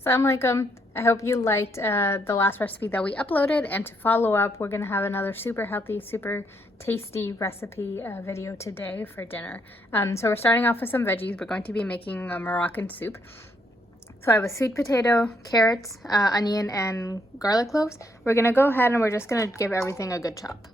Assalamu alaikum. I hope you liked the last recipe that we uploaded, and to follow up, we're gonna have another super healthy, super tasty recipe video today for dinner. So we're starting off with some veggies. We're going to be making a Moroccan soup. So I have a sweet potato, carrots, onion, and garlic cloves. We're gonna go ahead and we're just gonna give everything a good chop.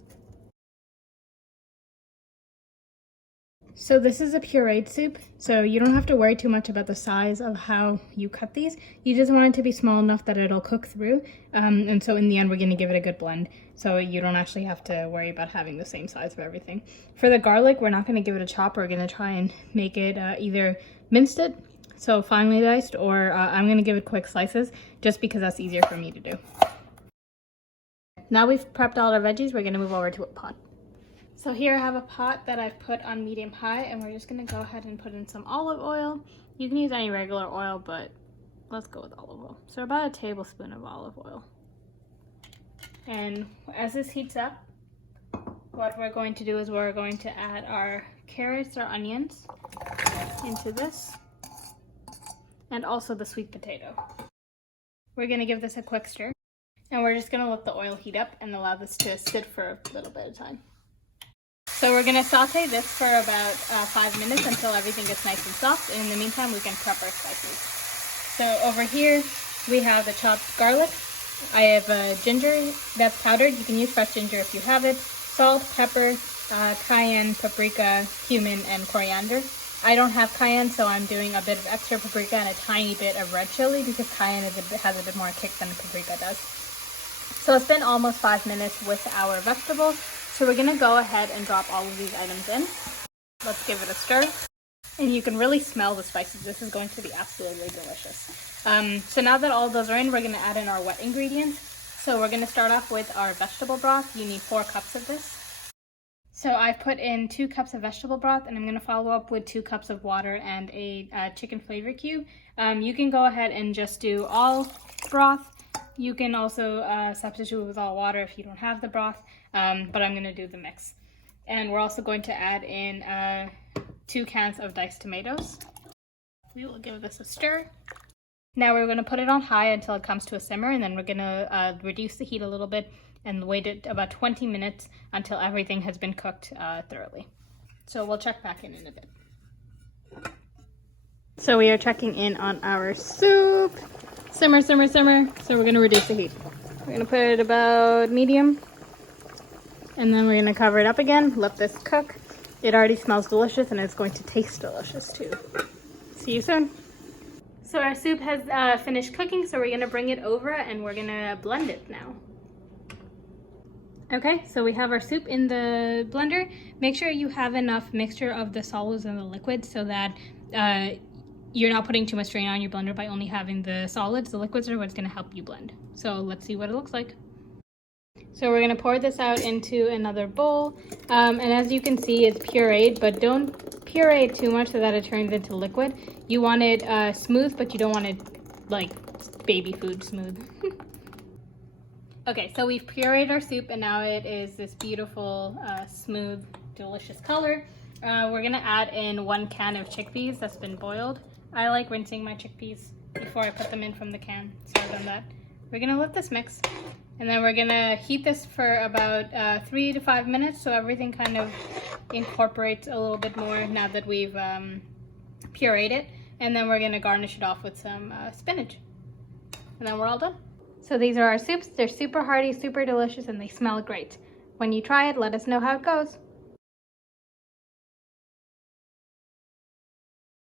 So this is a pureed soup, so you don't have to worry too much about the size of how you cut these. You just want it to be small enough that it'll cook through, and so in the end we're going to give it a good blend, so you don't actually have to worry about having the same size of everything. For the garlic, we're not going to give it a chop. We're going to try and make it either minced it, so finely diced, or I'm going to give it quick slices, just because that's easier for me to do. Now we've prepped all our veggies, we're going to move over to a pot. So here I have a pot that I've put on medium high, and we're just going to go ahead and put in some olive oil. You can use any regular oil, but let's go with olive oil. So about a tablespoon of olive oil. And as this heats up, what we're going to do is we're going to add our carrots or onions into this, and also the sweet potato. We're going to give this a quick stir, and we're just going to let the oil heat up and allow this to sit for a little bit of time. So we're going to saute this for about 5 minutes until everything gets nice and soft, and in the meantime we can prep our spices. So over here we have the chopped garlic. I have ginger that's powdered. You can use fresh ginger if you have it. Salt, pepper, cayenne, paprika, cumin, and coriander. I don't have cayenne, so I'm doing a bit of extra paprika and a tiny bit of red chili because cayenne has a bit more kick than paprika does. So it's been almost 5 minutes with our vegetables. So we're gonna go ahead and drop all of these items in. Let's give it a stir. And you can really smell the spices. This is going to be absolutely delicious. So now that all those are in, we're gonna add in our wet ingredients. So we're gonna start off with our vegetable broth. You need 4 cups of this. So I put in 2 cups of vegetable broth, and I'm gonna follow up with 2 cups of water and a chicken flavor cube. You can go ahead and just do all broth. You can also substitute with all water if you don't have the broth, but I'm going to do the mix. And we're also going to add in 2 cans of diced tomatoes. We will give this a stir. Now we're going to put it on high until it comes to a simmer, and then we're going to reduce the heat a little bit and wait it about 20 minutes until everything has been cooked thoroughly. So we'll check back in a bit. So we are checking in on our soup. Simmer, simmer, simmer. So we're going to reduce the heat. We're going to put it about medium. And then we're going to cover it up again. Let this cook. It already smells delicious, and it's going to taste delicious too. See you soon. So our soup has finished cooking, so we're going to bring it over and we're going to blend it now. Okay, so we have our soup in the blender. Make sure you have enough mixture of the solids and the liquids so that you're not putting too much strain on your blender by only having the solids. The liquids are what's going to help you blend. So let's see what it looks like. So we're going to pour this out into another bowl. And as you can see, it's pureed, but don't puree it too much so that it turns into liquid. You want it smooth, but you don't want it like baby food smooth. Okay, so we've pureed our soup, and now it is this beautiful, smooth, delicious color. We're going to add in 1 can of chickpeas that's been boiled. I like rinsing my chickpeas before I put them in from the can, so I've done that. We're gonna let this mix, and then we're gonna heat this for about 3 to 5 minutes so everything kind of incorporates a little bit more now that we've pureed it. And then we're gonna garnish it off with some spinach. And then we're all done. So these are our soups. They're super hearty, super delicious, and they smell great. When you try it, let us know how it goes.